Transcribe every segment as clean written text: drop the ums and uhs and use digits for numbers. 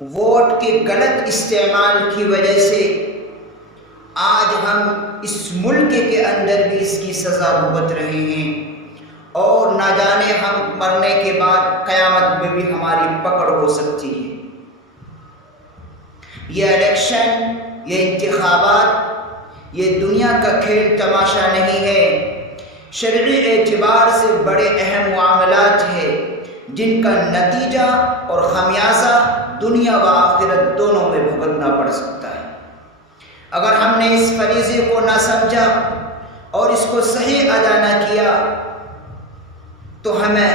Vote کے غلط استعمال کی وجہ سے آج ہم اس ملک کے اندر بھی اس کی سزا بھگت رہے ہیں، اور نہ جانے ہم مرنے کے بعد قیامت میں بھی ہماری پکڑ ہو سکتی ہے۔ یہ الیکشن، یہ انتخابات، یہ دنیا کا کھیل تماشا نہیں ہے، شرعی اعتبار سے بڑے اہم معاملات ہیں جن کا نتیجہ اور خمیازہ دنیا و آخرت دونوں میں بھگتنا پڑ سکتا ہے۔ اگر ہم نے اس فریضے کو نہ سمجھا اور اس کو صحیح ادا نہ کیا تو ہمیں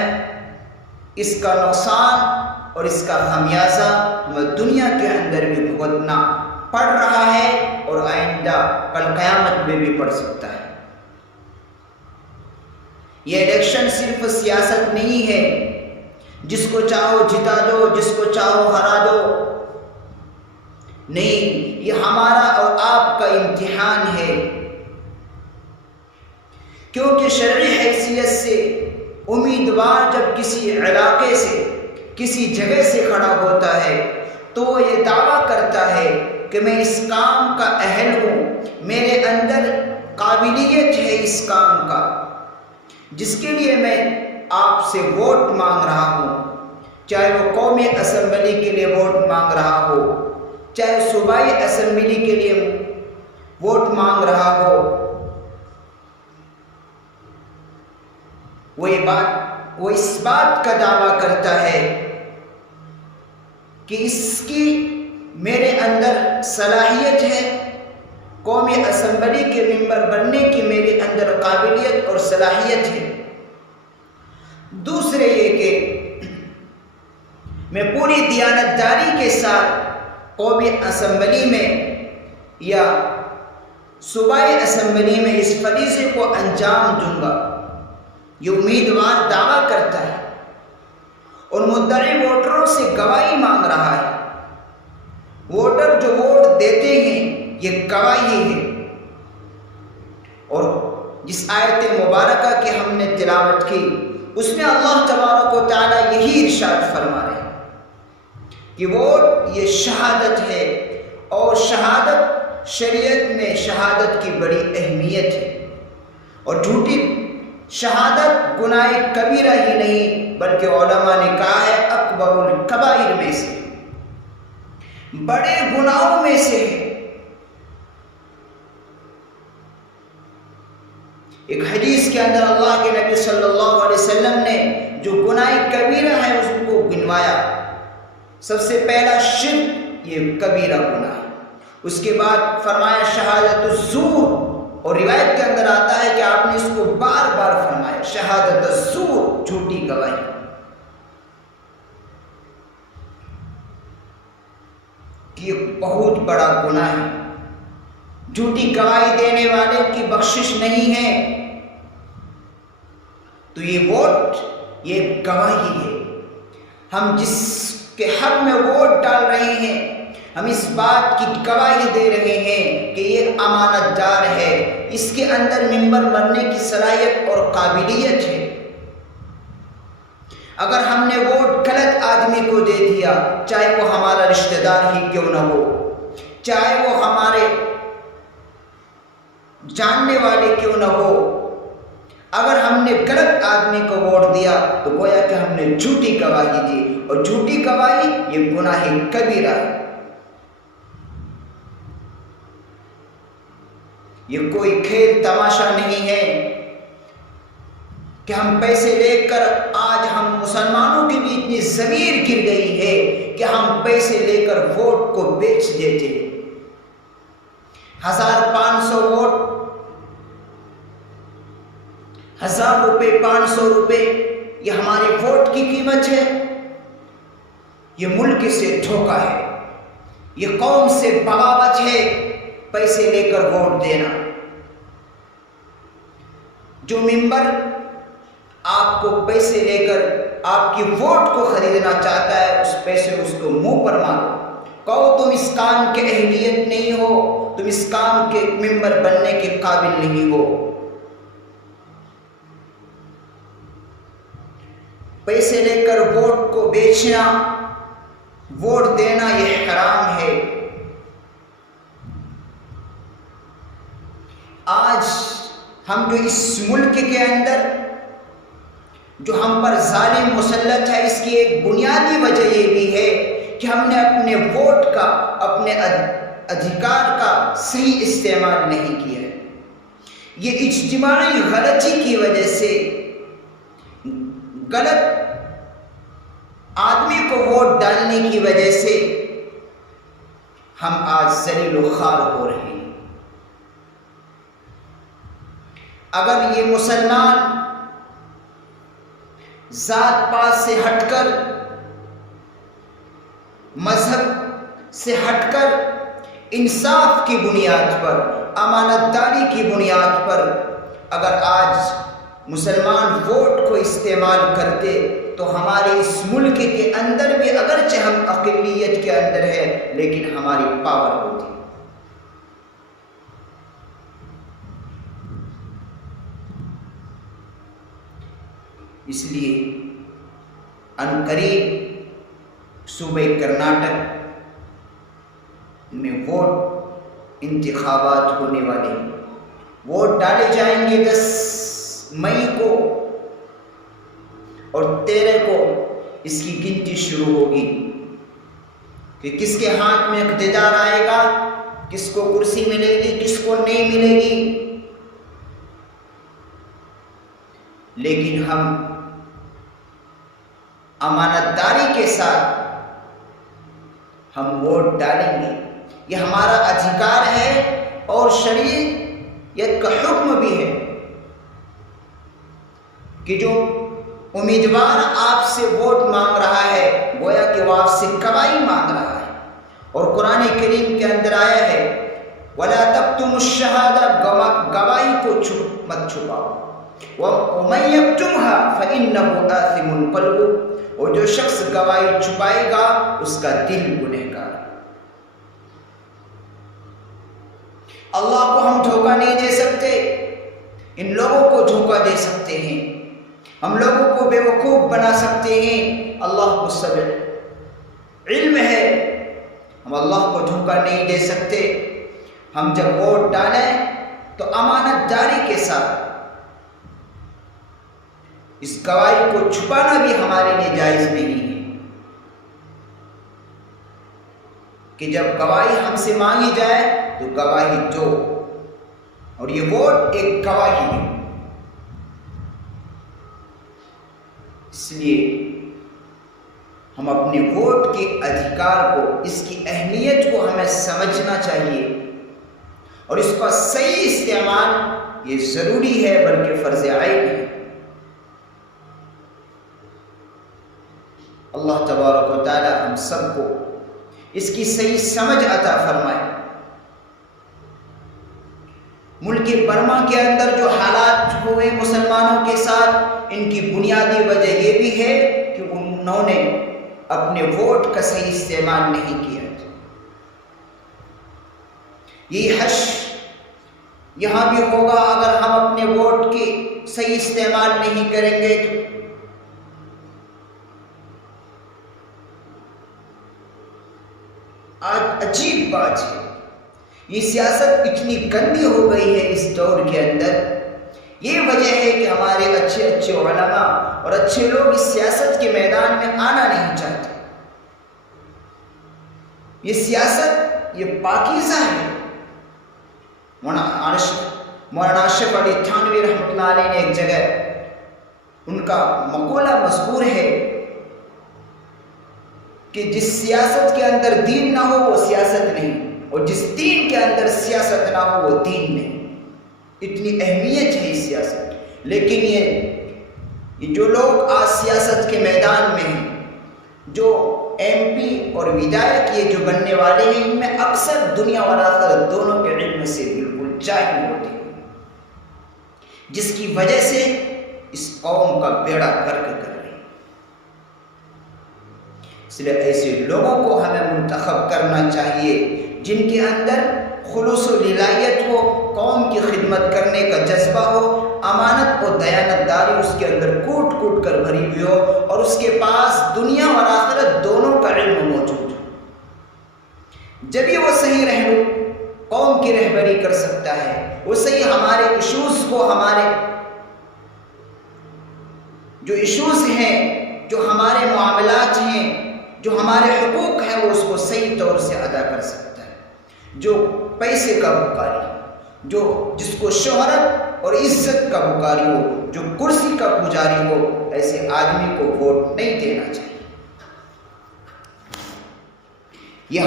اس کا نقصان اور اس کا خمیازہ ہمیں دنیا کے اندر بھی بھگتنا پڑ رہا ہے اور آئندہ کل قیامت میں بھی پڑ سکتا ہے۔ یہ الیکشن صرف سیاست نہیں ہے، جس کو چاہو جتا دو، جس کو چاہو ہرا دو، نہیں، یہ ہمارا اور آپ کا امتحان ہے، کیونکہ شرعی حیثیت سے امیدوار جب کسی علاقے سے، کسی جگہ سے کھڑا ہوتا ہے تو وہ یہ دعویٰ کرتا ہے کہ میں اس کام کا اہل ہوں، میرے اندر قابلیت ہے اس کام کا، جس کے لیے میں آپ سے ووٹ مانگ رہا ہوں، چاہے وہ قومی اسمبلی کے لیے ووٹ مانگ رہا ہو، چاہے صوبائی اسمبلی کے لیے ووٹ مانگ رہا ہو۔ وہ اس بات کا دعویٰ کرتا ہے کہ اس کی میرے اندر صلاحیت ہے، قومی اسمبلی کے ممبر بننے کی میرے اندر قابلیت اور صلاحیت ہے۔ دوسرے یہ کہ میں پوری دیانتداری کے ساتھ قومی اسمبلی میں یا صوبائی اسمبلی میں اس فریضے کو انجام دوں گا، یہ امیدوار دعویٰ کرتا ہے اور مدعی ووٹروں سے گواہی مانگ رہا ہے۔ ووٹر جو ووٹ دیتے ہیں یہ گواہی ہے، اور جس آیت مبارکہ کی ہم نے تلاوت کی اس میں اللہ تبارک و تعالیٰ یہی ارشاد فرما رہے ہیں کہ ووٹ یہ شہادت ہے، اور شہادت شریعت میں شہادت کی بڑی اہمیت ہے، اور جھوٹی شہادت گناہ کبیرہ ہی نہیں بلکہ علماء نے کہا ہے اکبر الکبائر میں سے، بڑے گناہوں میں سے ہے۔ ایک حدیث کے اندر اللہ کے نبی صلی اللہ علیہ وسلم نے جو گناہ کبیرہ ہے اس کو گنوایا۔ سب سے پہلا شرک، یہ کبیرہ گناہ، اس کے بعد فرمایا شہادت الزور، اور روایت کے اندر آتا ہے کہ آپ نے اس کو بار بار فرمایا، شہادت الزور، جھوٹی گواہی۔ کہ یہ بہت بڑا گناہ ہے، جھوٹی گواہی دینے والے کی بخشش نہیں ہے۔ تو یہ ووٹ یہ گواہی ہے، ہم جس کے حق میں ووٹ ڈال رہے ہیں ہم اس بات کی گواہی دے رہے ہیں کہ یہ امانت دار ہے، اس کے اندر ممبر بننے کی صلاحیت اور قابلیت ہے۔ اگر ہم نے ووٹ غلط آدمی کو دے دیا، چاہے وہ ہمارا رشتہ دار ہی کیوں نہ ہو، چاہے وہ ہمارے جاننے والے کیوں نہ ہو، اگر ہم نے غلط آدمی کو ووٹ دیا تو گویا کہ ہم نے جھوٹی گواہی دی، اور جھوٹی گواہی یہ گناہ کبیرہ ہے۔ یہ کوئی کھیل تماشا نہیں ہے کہ ہم پیسے لے کر، آج ہم مسلمانوں کی بھی اتنی ضمیر گر گئی ہے کہ ہم پیسے لے کر ووٹ کو بیچ دیتے ہیں۔ 1500 ووٹ، 1000 روپے، 500 روپے، یہ ہمارے ووٹ کی قیمت ہے۔ یہ ملک سے دھوکہ ہے، یہ قوم سے بغاوت ہے، پیسے لے کر ووٹ دینا۔ جو ممبر آپ کو پیسے لے کر آپ کی ووٹ کو خریدنا چاہتا ہے، اس پیسے اس کو منہ پر مارو، کہو تم اس کام کے اہلیت نہیں ہو، تم اس کام کے ممبر بننے کے قابل نہیں ہو۔ پیسے لے کر ووٹ کو بیچنا ووٹ دینا یہ حرام ہے۔ آج ہم جو اس ملک کے اندر جو ہم پر ظالم مسلط ہے، اس کی ایک بنیادی وجہ یہ بھی ہے کہ ہم نے اپنے ووٹ کا، اپنے ادھیکار کا صحیح استعمال نہیں کیا ہے۔ یہ اجتماعی غلطی کی وجہ سے، غلط آدمی کو ووٹ ڈالنے کی وجہ سے ہم آج ذلیل و خوار ہو رہے ہیں۔ اگر یہ مسلمان ذات پات سے ہٹ کر، مذہب سے ہٹ کر، انصاف کی بنیاد پر، امانت داری کی بنیاد پر اگر آج مسلمان ووٹ کو استعمال کرتے تو ہمارے اس ملک کے اندر بھی، اگرچہ ہم اقلیت کے اندر ہے، لیکن ہماری پاور ہوتی۔ اس لیے عنقریب صوبہ کرناٹک میں ووٹ انتخابات ہونے والے ہیں۔ ووٹ ڈالے جائیں گے 10 مئی کو، اور 13 کو اس کی گنتی شروع ہوگی کہ کس کے ہاتھ میں اقتدار آئے گا، کس کو کرسی ملے گی، کس کو نہیں ملے گی۔ لیکن ہم امانت داری کے ساتھ ہم ووٹ ڈالیں گے، یہ ہمارا ادھیکار ہے اور شریعت کا حکم بھی ہے کہ جو امیدوار آپ سے ووٹ مانگ رہا ہے گویا کہ وہ آپ سے گواہی مانگ رہا ہے، اور قرآن کریم کے اندر آیا ہے وَلَا تَكْتُمُوا الشَّهَادَةَ، گواہی کو مت چھپاؤ، وَمَن يَكْتُمْهَا فَإِنَّهُ آثِمٌ قَلْبُهُ، اور جو شخص گواہی چھپائے گا اس کا دل گنہگار۔ اللہ کو ہم دھوکہ نہیں دے سکتے، ان لوگوں کو دھوکہ دے سکتے ہیں، ہم لوگوں کو بے وقوف بنا سکتے ہیں، اللہ کو سب علم ہے، ہم اللہ کو دھوکہ نہیں دے سکتے۔ ہم جب ووٹ ڈالیں تو امانت داری کے ساتھ، اس گواہی کو چھپانا بھی ہمارے لیے جائز نہیں ہے کہ جب گواہی ہم سے مانگی جائے تو گواہی دو، اور یہ ووٹ ایک گواہی ہے۔ اس لیے ہم اپنے ووٹ کے ادھیکار کو، اس کی اہمیت کو ہمیں سمجھنا چاہیے، اور اس کا صحیح استعمال یہ ضروری ہے بلکہ فرض عین ہے۔ اللہ تبارک و تعالی ہم سب کو اس کی صحیح سمجھ عطا فرمائے۔ ملک برما کے اندر جو حالات ہوئے مسلمانوں کے ساتھ، ان کی بنیادی وجہ یہ بھی ہے کہ انہوں نے اپنے ووٹ کا صحیح استعمال نہیں کیا۔ یہ حش یہاں بھی ہوگا اگر ہم اپنے ووٹ کی صحیح استعمال نہیں کریں گے تو۔ آج عجیب بات ہے، یہ سیاست اتنی گندی ہو گئی ہے اس دور کے اندر۔ یہ وجہ ہے کہ ہمارے اچھے اچھے علماء اور اچھے لوگ اس سیاست کے میدان میں آنا نہیں چاہتے۔ یہ سیاست یہ پاکیزہ ہے۔ مولانا اشرف علی تھانوی رحمۃ اللہ علیہ نے ایک جگہ ان کا مقولہ مذکور ہے کہ جس سیاست کے اندر دین نہ ہو وہ سیاست نہیں، اور جس دین کے اندر سیاست نہ ہو وہ دین نہیں۔ اتنی اہمیت ہے اس سیاست۔ لیکن یہ جو لوگ آج سیاست کے میدان میں ہیں، جو ایم پی اور ودایک یہ جو بننے والے ہیں، ان میں اکثر دنیا اور آخرت دونوں کے علم سے بالکل جاہل ہوتے ہیں، جس کی وجہ سے اس قوم کا بیڑا غرق کر رہے ہیں۔ اس لیے ایسے لوگوں کو ہمیں منتخب کرنا چاہیے جن کے اندر خلوص و للہیت ہو، قوم کی خدمت کرنے کا جذبہ ہو، امانت اور دیانتداری اس کے اندر کوٹ کوٹ کر بھری ہوئی ہو اور اس کے پاس دنیا اور آخرت دونوں کا علم موجود ہو، جبھی وہ صحیح رہنما قوم کی رہبری کر سکتا ہے، وہ صحیح ہمارے ایشوز کو، ہمارے جو ایشوز ہیں، جو ہمارے معاملات ہیں، جو ہمارے حقوق ہیں، وہ اس کو صحیح طور سے ادا کر سکتا ہے۔ جو پیسے کا بھکاری، جس کو شہرت اور عزت کا بھکاری ہو، جو کرسی کا پجاری ہو، ایسے آدمی کو ووٹ نہیں دینا چاہیے۔ یہ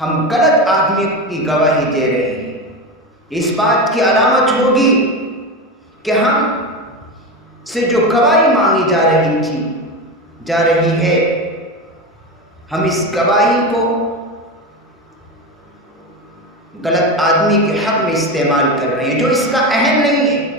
ہم غلط آدمی کی گواہی دے رہے ہیں۔ اس بات کی علامت ہوگی کہ ہم سے جو گواہی مانگی جا رہی ہے، ہم اس گواہی کو غلط آدمی کے حق میں استعمال کر رہے ہیں جو اس کا اہل نہیں ہے۔